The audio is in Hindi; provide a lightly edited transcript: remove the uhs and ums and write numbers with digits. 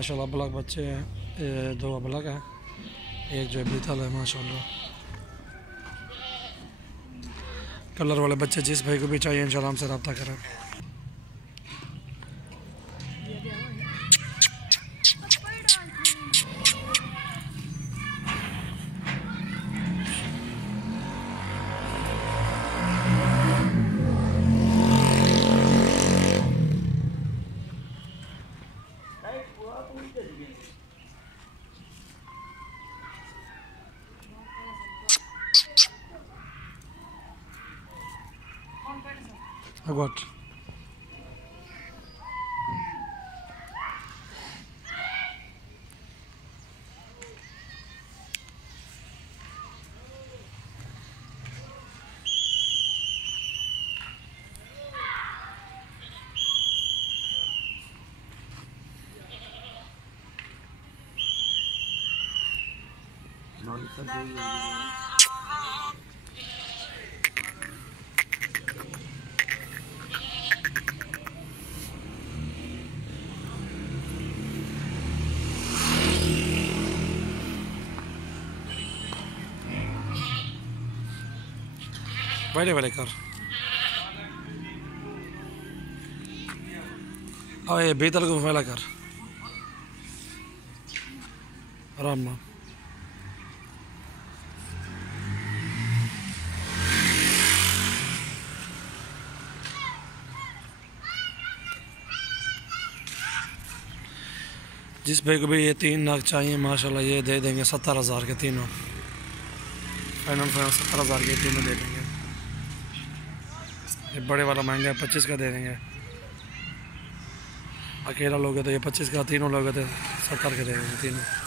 माशाल्लाह ब्लैक बच्चे हैं, दो ब्लैक हैं, एक जो है बीतल है माशाल्लाह। कलर वाले बच्चे जिस भाई को भी चाहिए इंशाल्लाह हमसे रब्ता करें। I got. वाले कर ये बेतल को वाला कर आराम ना। जिस भाई को भी ये 3 नाग चाहिए माशाल्लाह ये दे देंगे 70,000 के तीनों, फाइनल 70,000 के तीनों दे देंगे। ये बड़े वाला महंगा है 25 का दे देंगे, अकेला लोगे तो ये 25 का, तीनों लोगे तो 70 के दे देंगे तीनों।